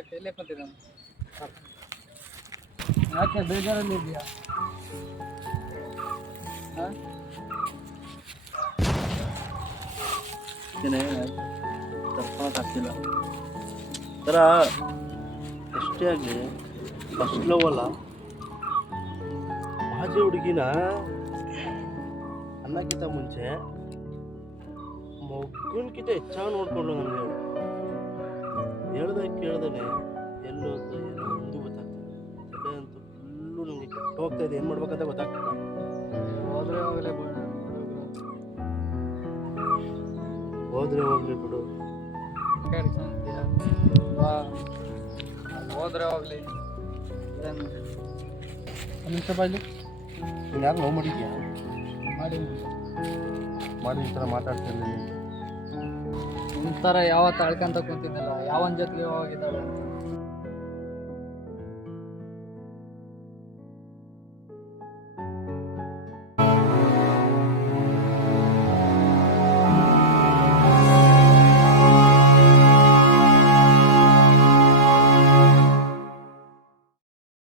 ಯಾಕೆ ಇಲ್ಲೇ ಕೂತಿದ್ದಾನೆ? ಯಾಕೆ ಬೇಜಾರಲ್ಲಿ ಇದೆಯಾ? ತಪ್ಪಾಗ್ತಿಲ್ಲ ಥರ ಎಷ್ಟೇ ಆಗಲಿ ಫಸ್ಟ್ ಲವ್ ಅಲ್ಲ. ಮಾಜಿ ಹುಡುಗಿನ ಅನ್ನಕ್ಕಿಂತ ಮುಂಚೆ ಮಗುನ್ಕಿಂತ ಹೆಚ್ಚಾಗಿ ನೋಡ್ಕೊಂಡು ನನಗೆ ಹೇಳ್ದೆ ಕೇಳ್ದೇ ಎಲ್ಲೋದು ಒಂದು ಗೊತ್ತಾಗ್ತದೆ. ತಲೆ ಅಂತೂ ಫುಲ್ಲು ನನಗೆ ಕೆಟ್ಟ ಹೋಗ್ತಾ ಇದೆ. ಏನು ಮಾಡ್ಬೇಕಂತ ಗೊತ್ತಾಗ್ತಿಲ್ಲ. ಹೋದ್ರೆ ಹೋಗ್ಲೇ ಹೋದ್ರೆ ಹೋಗ್ಲಿ ಬಿಡು. ಹೋದ್ರೆ ಹೋಗ್ಲಿ. ಒಂದು ನಿಮಿಷ ಬಾಯ್ಲಿ. ನೀನು ಯಾರು ಲವ್ ಮಾಡಿದ್ಯಾ? ಮಾಡಿ ಈ ಥರ ಮಾತಾಡ್ತಿರ್ಲಿಲ್ಲ. ಒಂಥರ ಯಾವತ್ತು ಅಳ್ಕಂತ ಕುಂತಿದ್ದಲ್ಲ, ಯಾವನ ಜೊತೆಗೆ ಹೋಗಿದ್ದಾಳೆ ಅಂತ.